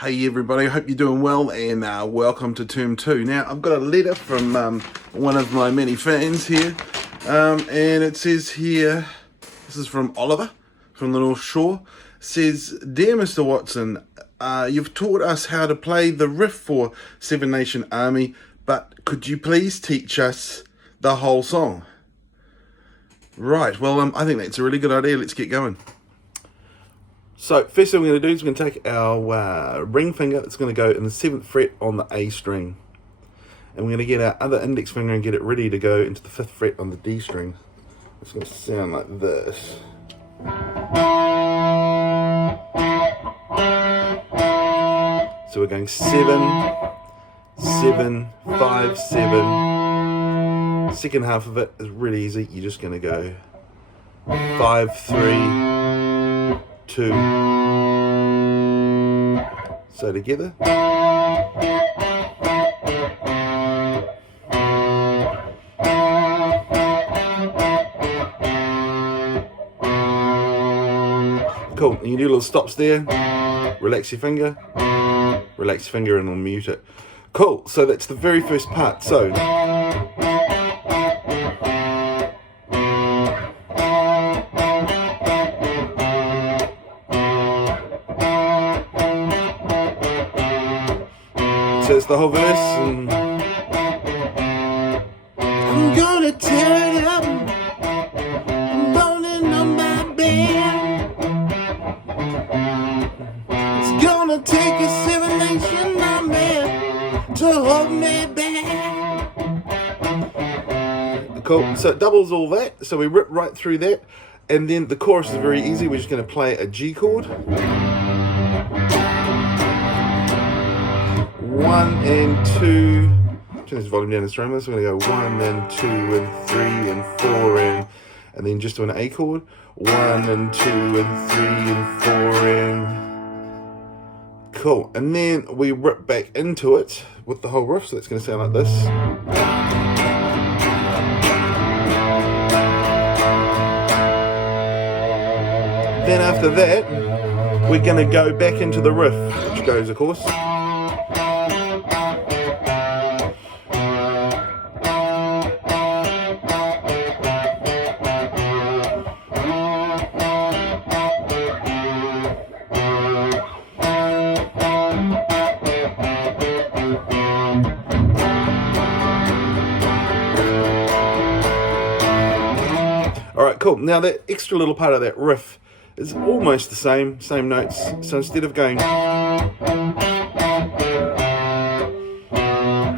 Hey everybody, I hope you're doing well and welcome to Term 2. Now I've got a letter from one of my many fans here and it says here, this is from Oliver from the North Shore, says, "Dear Mr. Watson, you've taught us how to play the riff for Seven Nation Army, but could you please teach us the whole song?" Right, well I think that's a really good idea. Let's get going. So first thing we're going to do is we're going to take our ring finger that's going to go in the 7th fret on the A string. And we're going to get our other index finger and get it ready to go into the 5th fret on the D string. It's going to sound like this. So we're going 7, 7, 5, 7. Second half of it is really easy. You're just going to go 5, 3, 2. So together. Cool. And you do little stops there. Relax your finger. Relax your finger and I'll mute it. Cool. So that's the very first part. So it's the whole verse, and I'm gonna tear it up, I'm burning on my bed. It's gonna take a Seven Nation Army to hold me back. Cool, so it doubles all that, so we rip right through that, and then the chorus is very easy. We're just gonna play a G chord. 1 and 2. Turn this volume down and strum this. We're going to go 1 and 2 and 3 and 4 and then just do an A chord. 1 and 2 and 3 and 4 and cool. And then we rip back into it with the whole riff. So it's going to sound like this. Then after that, we're going to go back into the riff, which goes, of course. Alright, cool. Now that extra little part of that riff is almost the same notes. So instead of going,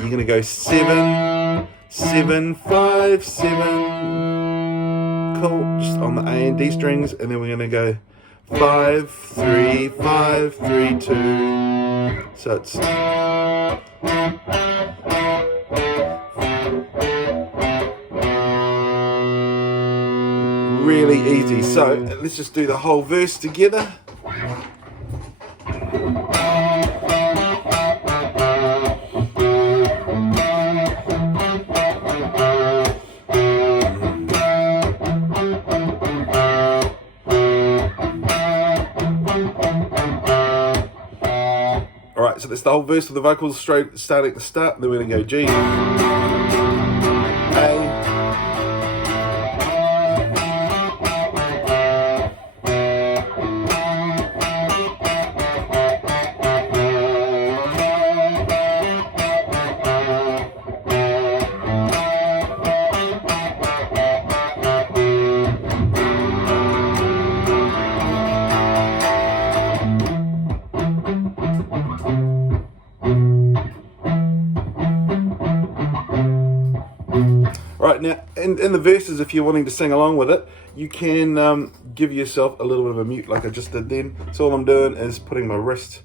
you're going to go 7, 7, 5, 7. Cool. Just on the A and D strings. And then we're going to go 5, 3, 5, 3, 2. So it's really easy. So let's just do the whole verse together. Alright, so that's the whole verse with the vocals straight starting at the start. Then we're going to go G, A, Right, now in the verses, if you're wanting to sing along with it, you can give yourself a little bit of a mute like I just did then. So all I'm doing is putting my wrist,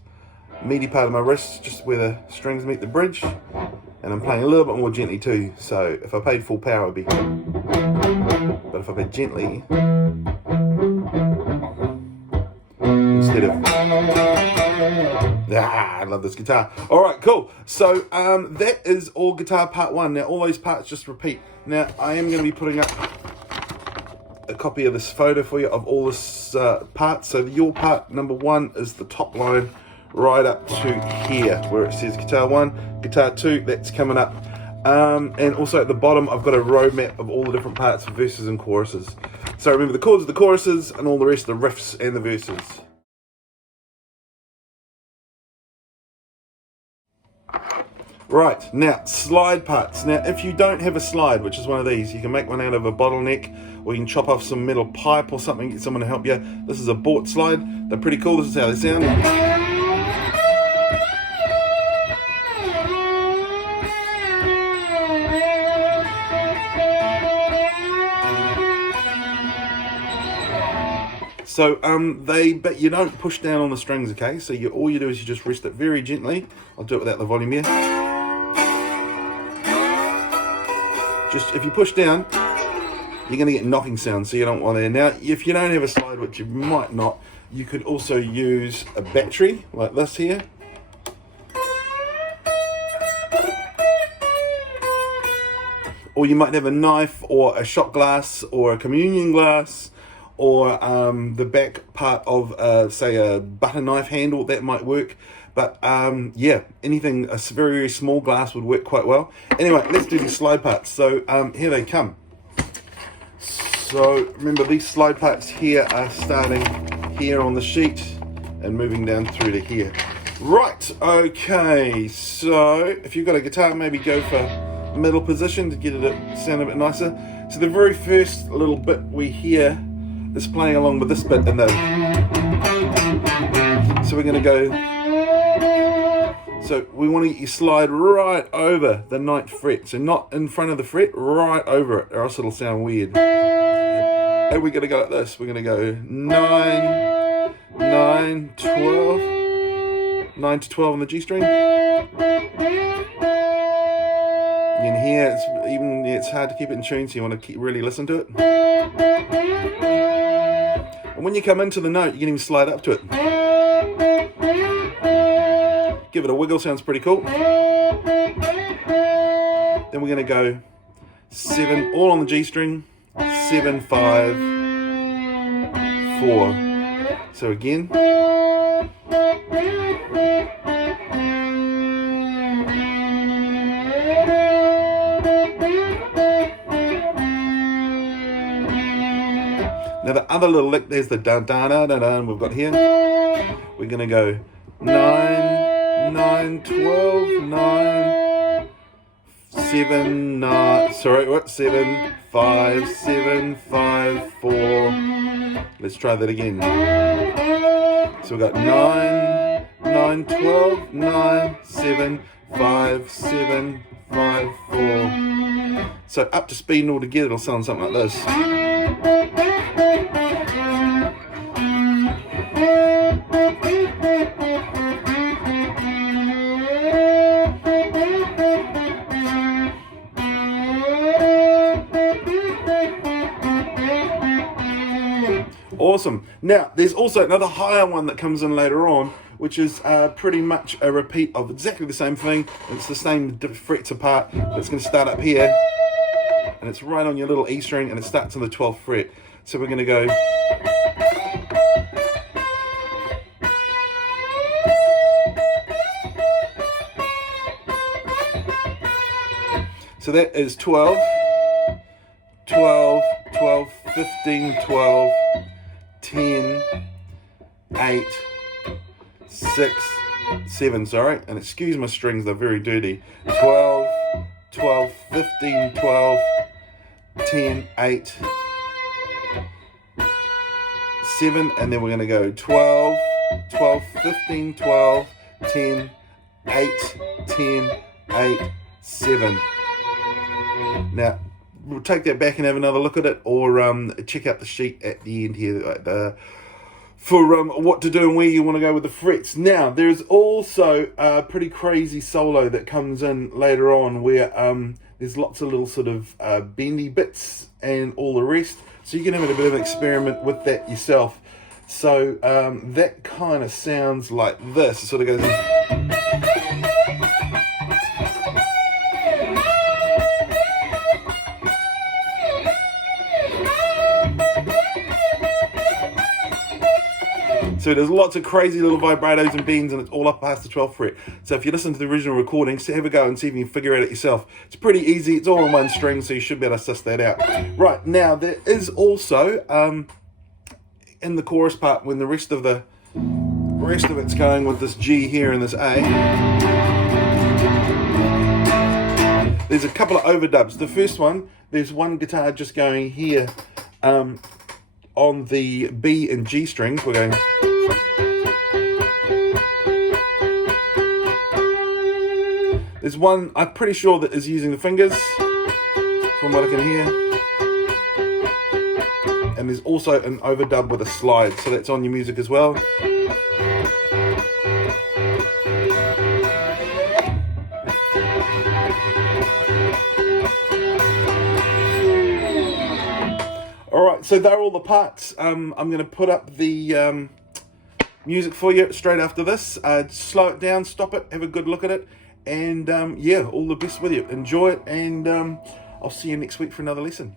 meaty part of my wrist, just where the strings meet the bridge, and I'm playing a little bit more gently too. So if I played full power, it would be, but if I played gently, instead of, I love this guitar. Alright, cool. So that is all guitar part 1. Now all those parts just repeat. Now I am going to be putting up a copy of this photo for you of all this parts. So your part number 1 is the top line right up to here where it says guitar 1, guitar 2, that's coming up. And also at the bottom I've got a road map of all the different parts of verses and choruses. So remember, the chords are the choruses and all the rest of the riffs and the verses. Right, now slide parts. Now if you don't have a slide, which is one of these, you can make one out of a bottleneck, or you can chop off some metal pipe or something, get someone to help you. This is a bought slide. They're pretty cool. This is how they sound. So but you don't push down on the strings, okay? So all you do is you just rest it very gently. I'll do it without the volume here. Just if you push down, you're going to get knocking sounds, so you don't want that. Now, if you don't have a slide, which you might not, you could also use a battery like this here. Or you might have a knife or a shot glass or a communion glass, or the back part of, say, a butter knife handle, that might work. But yeah, anything, a very, very small glass would work quite well. Anyway, let's do the slide parts. So here they come. So remember, these slide parts here are starting here on the sheet and moving down through to here. Right, okay, so if you've got a guitar, maybe go for middle position to get it to sound a bit nicer. So the very first little bit we hear is playing along with this bit in the... So we're going to go... So we want to get you slide right over the 9th fret. So not in front of the fret, right over it, or else it'll sound weird. And we're going to go like this. We're going to go 9, 9, 12, 9 to 12 on the G string. You can hear it's hard to keep it in tune, so you want to really listen to it. And when you come into the note, you can even slide up to it. Give it a wiggle, sounds pretty cool. Then we're going to go 7, all on the G string, 7, 5, 4. So again. Now the other little lick, there's the da da da da da we've got here. We're going to go 9, 9, 12, 9, 7, 9, 7, 5, 7, 5, 4. Let's try that again. So we've got 9, 9, 12, 9, 7, 5, 7, 5, 4. So up to speed and all together, it'll sound something like this. Awesome. Now, there's also another higher one that comes in later on, which is pretty much a repeat of exactly the same thing. It's the same frets apart, but it's going to start up here, and it's right on your little E string, and it starts on the 12th fret. So we're going to go... So that is 12, 12, 12, 15, 12, 10, 8, 6, 7, sorry, and excuse my strings, they're very dirty. 12, 12, 15, 12, 10, 8, 7, and then we're going to go 12, 12, 15, 12, 10, 8, 10, 8, 7. Now, we'll take that back and have another look at it, or check out the sheet at the end here for what to do and where you want to go with the frets. Now, there's also a pretty crazy solo that comes in later on where there's lots of little sort of bendy bits and all the rest. So you can have a bit of an experiment with that yourself. So that kind of sounds like this. It sort of goes... So So there's lots of crazy little vibratos and bends, and it's all up past the 12th fret. So if you listen to the original recording, have a go and see if you can figure it out yourself. It's pretty easy. It's all on one string, so you should be able to suss that out. Right, now there is also in the chorus part, when the rest of it's going with this G here and this A, there's a couple of overdubs. The first one, there's one guitar just going here on the B and G strings. We're going. There's one, I'm pretty sure, that is using the fingers, from what I can hear. And there's also an overdub with a slide, so that's on your music as well. Alright, so they're all the parts. I'm going to put up the music for you straight after this. Slow it down, stop it, have a good look at it, and yeah, all the best with you. Enjoy it, and I'll see you next week for another lesson.